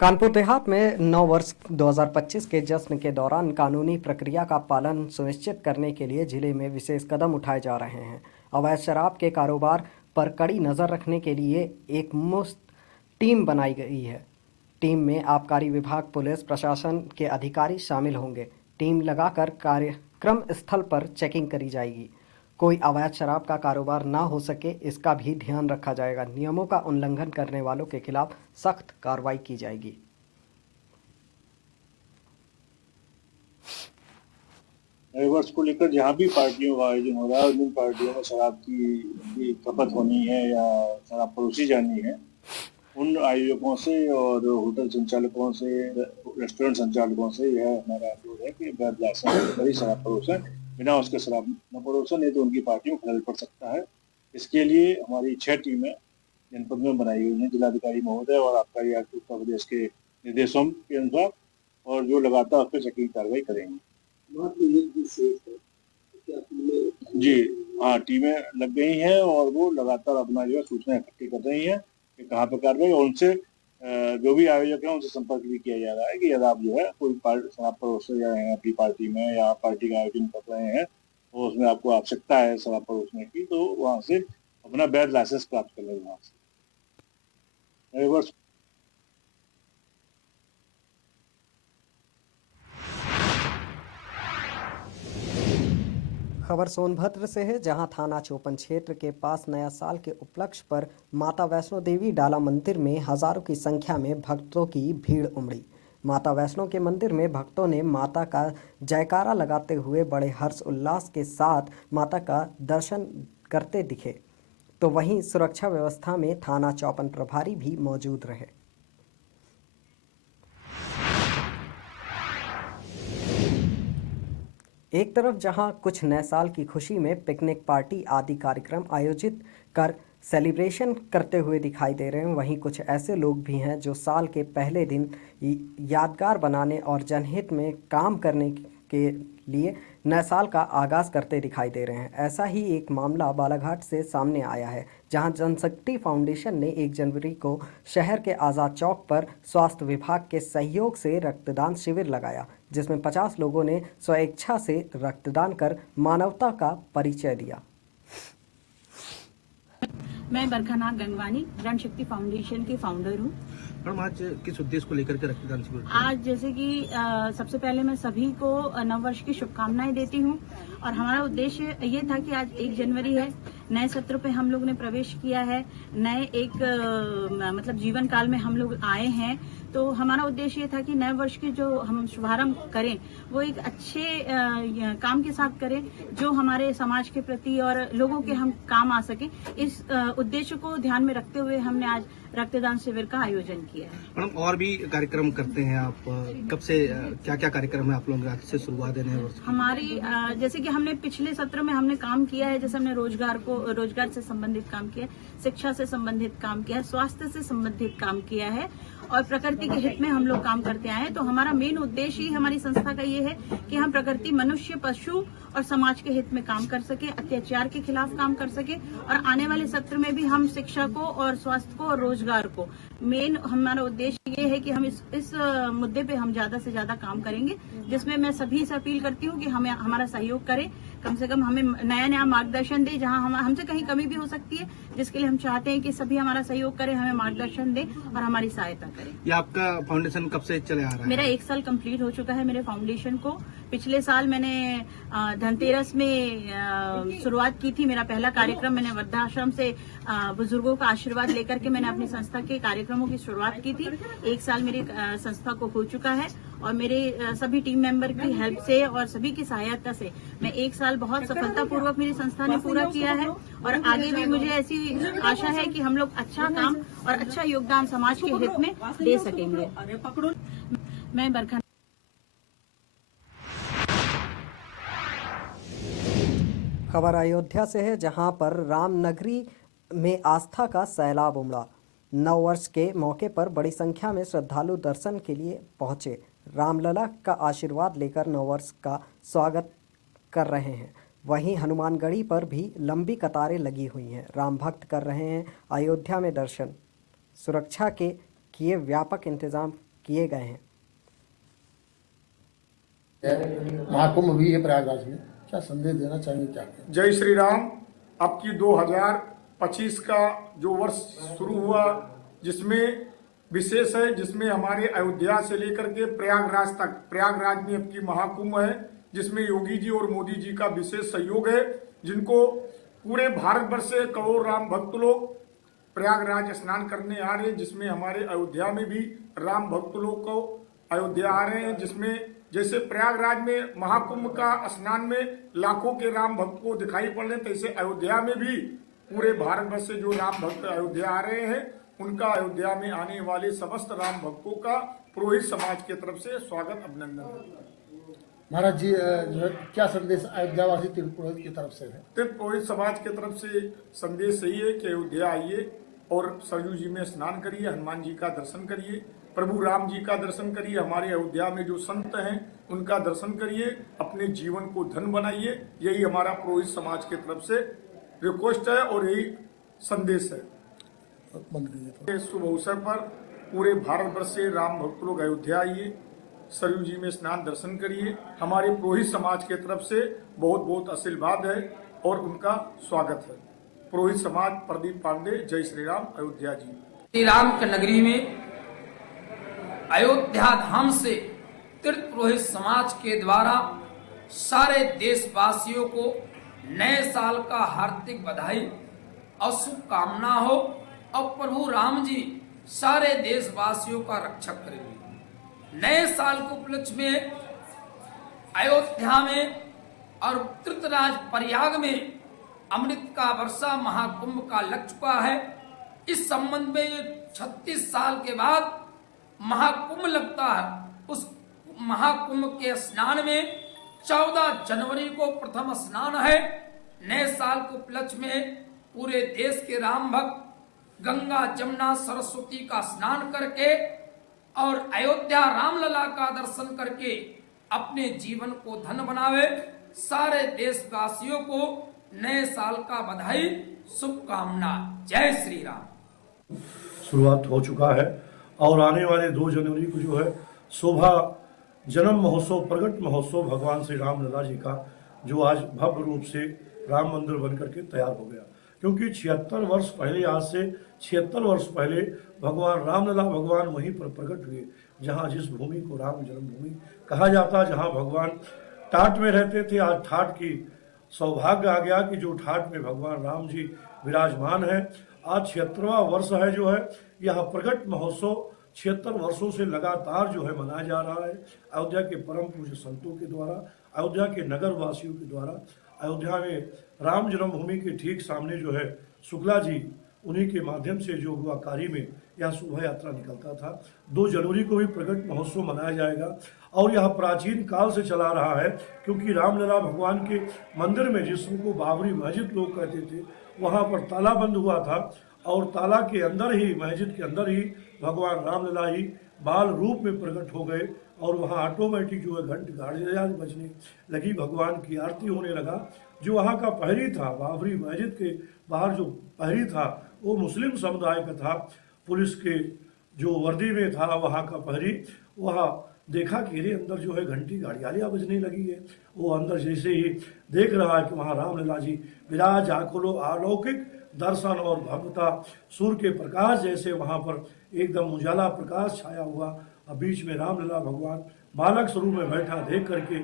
कानपुर देहात में नव वर्ष 2025 के जश्न के दौरान कानूनी प्रक्रिया का पालन सुनिश्चित करने के लिए जिले में विशेष कदम उठाए जा रहे हैं। अवैध शराब के कारोबार पर कड़ी नज़र रखने के लिए एक मुश्त टीम बनाई गई है। टीम में आबकारी विभाग, पुलिस प्रशासन के अधिकारी शामिल होंगे। टीम लगाकर कार्यक्रम स्थल पर चेकिंग करी जाएगी। कोई अवैध शराब का कारोबार ना हो सके, इसका भी ध्यान रखा जाएगा। नियमों का उल्लंघन करने वालों के खिलाफ सख्त कार्रवाई की जाएगी। नए वर्ष को लेकर जहाँ भी पार्टियों का आयोजन हो रहा है, जिन पार्टियों में शराब की खपत होनी है या शराब परोसी जानी है, उन आयोजकों से और होटल संचालकों से, रेस्टोरेंट संचालकों से यह हमारा अनुरोध है कि वैध लाइसेंस पर ही शराब परोसें। बिना उसके शराब न परोसें, नहीं तो उनकी पार्टियों में खलल पड़ सकता है। इसके लिए हमारी 6 टीमें जनपद में बनाई हुई हैं, जिलाधिकारी महोदय और आबकारी आयुक्त उत्तर प्रदेश के निर्देशों के अनुसार, और जो लगातार उस पर चेकिंग कार्रवाई करेंगे। जी हाँ, टीमें लग गई हैं और वो लगातार अपना जो है सूचना इकट्ठी कर रही हैं कि कहाँ पे कार्रवाई, और उनसे जो भी आयोजक हैं उनसे संपर्क भी किया जा रहा है कि यदि आप जो है कोई शराब परोसने जा रहे हैं अपनी पार्टी में या पार्टी का आयोजन कर रहे हैं और उसमें आपको आवश्यकता है शराब परोसने की, तो वहाँ से अपना वैध लाइसेंस प्राप्त कर लें। वहाँ से नए वर्ष खबर सोनभद्र से है, जहां थाना चौपन क्षेत्र के पास नया साल के उपलक्ष्य पर माता वैष्णो देवी डाला मंदिर में हजारों की संख्या में भक्तों की भीड़ उमड़ी। माता वैष्णो के मंदिर में भक्तों ने माता का जयकारा लगाते हुए बड़े हर्ष उल्लास के साथ माता का दर्शन करते दिखे। तो वहीं सुरक्षा व्यवस्था में थाना चौपन प्रभारी भी मौजूद रहे। एक तरफ जहां कुछ नए साल की खुशी में पिकनिक, पार्टी आदि कार्यक्रम आयोजित कर सेलिब्रेशन करते हुए दिखाई दे रहे हैं, वहीं कुछ ऐसे लोग भी हैं जो साल के पहले दिन यादगार बनाने और जनहित में काम करने के लिए नए साल का आगाज़ करते दिखाई दे रहे हैं। ऐसा ही एक मामला बालाघाट से सामने आया है, जहां जनशक्ति फाउंडेशन ने 1 जनवरी को शहर के आज़ाद चौक पर स्वास्थ्य विभाग के सहयोग से रक्तदान शिविर लगाया, जिसमें 50 लोगों ने स्वेच्छा से रक्तदान कर मानवता का परिचय दिया। मैं बरखानाथ गंगवानी जनशक्ति फाउंडेशन की फाउंडर हूँ। मैडम, आज किस उद्देश्य को लेकर के रक्तदान शिविर? आज जैसे कि सबसे पहले मैं सभी को नववर्ष की शुभकामनाएं देती हूँ, और हमारा उद्देश्य ये था कि आज 1 जनवरी है, नए सत्र पे हम लोग ने प्रवेश किया है, नए एक मतलब जीवन काल में हम लोग आए हैं। तो हमारा उद्देश्य ये था कि नए वर्ष की जो हम शुभारंभ करें वो एक अच्छे काम के साथ करें, जो हमारे समाज के प्रति और लोगों के हम काम आ सके। इस उद्देश्य को ध्यान में रखते हुए हमने आज रक्तदान शिविर का आयोजन किया है। मैडम, और भी कार्यक्रम करते हैं आप? कब से क्या क्या कार्यक्रम है आप लोग आज से शुरुआत है नए वर्ष? हमारी जैसे कि हमने पिछले सत्र में हमने काम किया है, जैसे हमने रोजगार से संबंधित काम किया, शिक्षा से संबंधित काम किया है, स्वास्थ्य से संबंधित काम किया है, और प्रकृति के हित में हम लोग काम करते आए हैं। तो हमारा मेन उद्देश्य ही हमारी संस्था का ये है कि हम प्रकृति, मनुष्य, पशु और समाज के हित में काम कर सके, अत्याचार के खिलाफ काम कर सके, और आने वाले सत्र में भी हम शिक्षा को और स्वास्थ्य को और रोजगार को, मेन हमारा उद्देश्य ये है कि हम इस मुद्दे पे हम ज्यादा से ज्यादा काम करेंगे, जिसमें मैं सभी से अपील करती हूँ कि हमें हमारा सहयोग करें, कम से कम हमें नया मार्गदर्शन दे, जहां हमसे कहीं कमी भी हो सकती है, जिसके लिए हम चाहते हैं कि सभी हमारा सहयोग करें, हमें मार्गदर्शन दें और हमारी सहायता करें। ये आपका फाउंडेशन कब से चले आ रहा है? मेरा 1 साल कंप्लीट हो चुका है मेरे फाउंडेशन को। पिछले साल मैंने धनतेरस में शुरुआत की थी। मेरा पहला कार्यक्रम मैंने वृद्धाश्रम से बुजुर्गों का आशीर्वाद लेकर के मैंने अपनी संस्था के कार्यक्रमों की शुरुआत की थी। 1 साल मेरी संस्था को हो चुका है, और मेरे सभी टीम मेंबर की हेल्प से और सभी की सहायता से मैं 1 साल बहुत सफलतापूर्वक मेरी संस्था ने पूरा किया है, और आगे भी मुझे ऐसी आशा है कि हम लोग अच्छा काम और अच्छा योगदान समाज के हित में दे सकेंगे। मैं बरखा खबर अयोध्या से है, जहां पर रामनगरी में आस्था का सैलाब उमड़ा। नव वर्ष के मौके पर बड़ी संख्या में श्रद्धालु दर्शन के लिए पहुंचे। रामलला का आशीर्वाद लेकर नववर्ष का स्वागत कर रहे हैं। वहीं हनुमानगढ़ी पर भी लंबी कतारें लगी हुई हैं। राम भक्त कर रहे हैं अयोध्या में दर्शन। सुरक्षा के किए व्यापक इंतजाम किए गए हैं। महाकुंभ भी है प्रयागराज में, क्या संदेश देना चाहेंगे, क्या कहें? जय श्री राम। अब की 2025 का जो वर्ष शुरू हुआ, जिसमें विशेष है, जिसमें हमारे अयोध्या से लेकर के प्रयागराज तक, प्रयागराज में अब की महाकुंभ है, जिसमें योगी जी और मोदी जी का विशेष सहयोग है, जिनको पूरे भारतवर्ष से करोड़ राम भक्त लोग प्रयागराज स्नान करने आ रहे हैं, जिसमें हमारे अयोध्या में भी राम भक्त लोग को अयोध्या आ रहे हैं, जिसमें जैसे प्रयागराज में महाकुंभ का स्नान में लाखों के राम भक्त को दिखाई पड़ रहे हैं, तैसे अयोध्या में भी पूरे भारतवर्ष से जो राम भक्त अयोध्या आ रहे हैं, उनका अयोध्या में आने वाले समस्त राम भक्तों का पुरोहित समाज की तरफ से स्वागत, अभिनंदन है। महाराज जी जो है क्या संदेश अयोध्यावासी तीर्थ पुरोहित की तरफ से है? तीर्थ पुरोहित समाज की तरफ से संदेश यही है कि अयोध्या आइए और सरयू जी में स्नान करिए, हनुमान जी का दर्शन करिए, प्रभु राम जी का दर्शन करिए, हमारे अयोध्या में जो संत हैं उनका दर्शन करिए, अपने जीवन को धन बनाइए। यही हमारा पुरोहित समाज की तरफ से रिक्वेस्ट है और यही संदेश है। इस शुभ अवसर पर पूरे भारतवर्ष से राम भक्त लोग अयोध्या आइए, सरयू जी में स्नान दर्शन करिए। हमारे पुरोहित समाज की तरफ से बहुत बहुत आशीर्वाद है और उनका स्वागत है। पुरोहित समाज प्रदीप पांडे, जय श्री राम, अयोध्या जी। श्री राम की नगरी में अयोध्या धाम से तीर्थ पुरोहित समाज के द्वारा सारे देशवासियों को नए साल का हार्दिक बधाई और शुभकामना हो और प्रभु राम जी सारे देशवासियों का रक्षक करेंगे। नए साल के उपलक्ष्य में अयोध्या में और तीर्थराज प्रयाग में अमृत का वर्षा महाकुंभ का लग चुका है। इस संबंध में 36 साल के बाद महाकुंभ लगता है। उस महाकुंभ के स्नान में 14 जनवरी को प्रथम स्नान है। नए साल के उपलक्ष्य में पूरे देश के राम भक्त गंगा जमुना सरस्वती का स्नान करके और अयोध्या रामलला का दर्शन करके अपने जीवन को धन बनावे। सारे देशवासियों को नए साल का बधाई, शुभकामना। जय श्री राम। शुरुआत हो चुका है और आने वाले 2 जनवरी को जो है शोभा जन्म महोत्सव, प्रगट महोत्सव भगवान श्री राम लला जी का, जो आज भव्य रूप से राम मंदिर बनकर के तैयार हो गया। क्योंकि 76 वर्ष पहले, आज से 76 वर्ष पहले भगवान रामलला भगवान वहीं पर प्रकट हुए, जहाँ जिस भूमि को राम जन्मभूमि कहा जाता, जहाँ भगवान टाट में रहते थे। आज ठाट की सौभाग्य आ गया कि जो ठाट में भगवान राम जी विराजमान है। आज 76वां वर्ष है जो है यह प्रगट महोत्सव 76 वर्षों से लगातार जो है मनाया जा रहा है। अयोध्या के परम पूज्य संतों के द्वारा, अयोध्या के नगर वासियों के द्वारा। अयोध्या में राम जन्मभूमि के ठीक सामने जो है शुक्ला जी, उन्हीं के माध्यम से जो हुआ कार्य में यह शोभा यात्रा निकलता था। 2 जनवरी को भी प्रगट महोत्सव मनाया जाएगा और यह प्राचीन काल से चला रहा है। क्योंकि रामलला भगवान के मंदिर में, जिसको बाबरी मस्जिद लोग कहते थे, वहाँ पर ताला बंद हुआ था और ताला के अंदर ही, मस्जिद के अंदर ही भगवान रामलला ही बाल रूप में प्रकट हो गए और वहाँ ऑटोमेटिक जो है घंट गाड़ियाँ बजने लगी, भगवान की आरती होने लगा। जो वहाँ का पहरी था, बाबरी मस्जिद के बाहर जो पहरी था, वो मुस्लिम समुदाय का था, पुलिस के जो वर्दी में था वहाँ का पहरी। वहाँ देखा कि अरे अंदर जो है घंटी गाड़ियाँ बजने लगी है। वो अंदर जैसे ही देख रहा है कि वहाँ रामलला जी विराज, आखोलो अलौकिक दर्शन और भव्यता, सूर्य के प्रकाश जैसे वहाँ पर एकदम उजाला प्रकाश छाया हुआ और बीच में रामलला भगवान बालक स्वरूप में बैठा देख करके